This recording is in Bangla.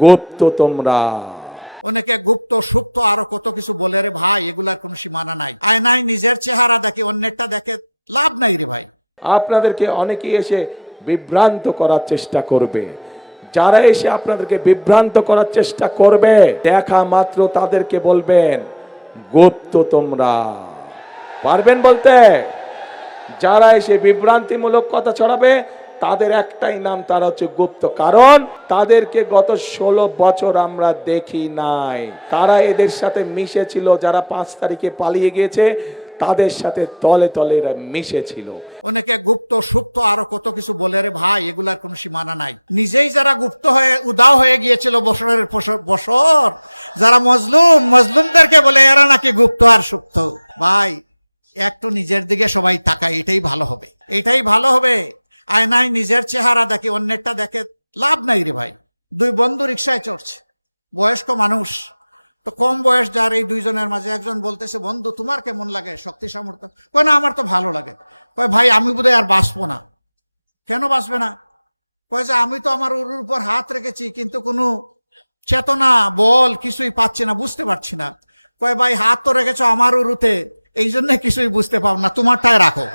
গুপ্ত তোমরা। অনেকে গুপ্ত সুপ্ত আরো কত কিছু বলে রে ভাই, এগুলার কোনো সীমানা নাই। আয়নায় নিজের চেহারা দেখে অন্যেরটা দেখে লাভ নাই রে ভাই। আপনাদেরকে অনেকেই এসে বিভ্রান্ত করার চেষ্টা করবে। যারা এসে আপনাদেরকে বিভ্রান্ত করার চেষ্টা করবে, দেখা মাত্র তাদেরকে বলবেন গুপ্ত তোমরা। পারবেন বলতে? যারা এসে বিভ্রান্তিমূলক কথা ছড়াবে তাদের একটাই নাম, তারা হচ্ছে গুপ্ত। কারণ তাদেরকে গত 16 বছর আমরা দেখি নাই। তারা এদের সাথে মিশেছিল, যারা 5 তারিখে পালিয়ে গিয়েছে তাদের সাথে তলে তলে এরা মিশেছিল। অনেকে গুপ্ত সুপ্ত আরো কত কিছু বলে রে ভাই, এগুলার কোনো সীমানা নাই। নিজেই যারা গুপ্ত হয়ে উদাও হয়ে গিয়েছিল বছরের বছর, যারা মজলুমদেরকে বলে এরা নাকি গুপ্ত আর সুপ্ত। ভাই একটু নিজের দিকে সবাই তাকায়, এটাই ভালো হবে, এটাই ভালো হবে। আয়নায় নিজের চেহারা দেখে অন্যেরটা দেখে লাভ নাই রে ভাই। দুই বন্ধু রিক্সায় চড়ছে, বয়স্ক মানুষ, তো কম বয়স যার, এই দুইজনের মাঝে একজন বলতেছে, বন্ধু তোমার কেমন লাগে, শক্তি সামর্থ্য? কয় না আমার তো ভালো লাগে। কয় ভাই আমি বোধহয় আর বাঁচবো না। কেন বাঁচবে না? কয় যে আমি তো আমার উরুর উপর হাত রেখেছি কিন্তু কোনো চেতনা বল কিছুই পাচ্ছি না, বুঝতে পারছি না। কয় ভাই হাত তো রেখেছো আমার উরুতে, এই জন্য কিছুই বুঝতে পাও না, তোমারটাই রাখো।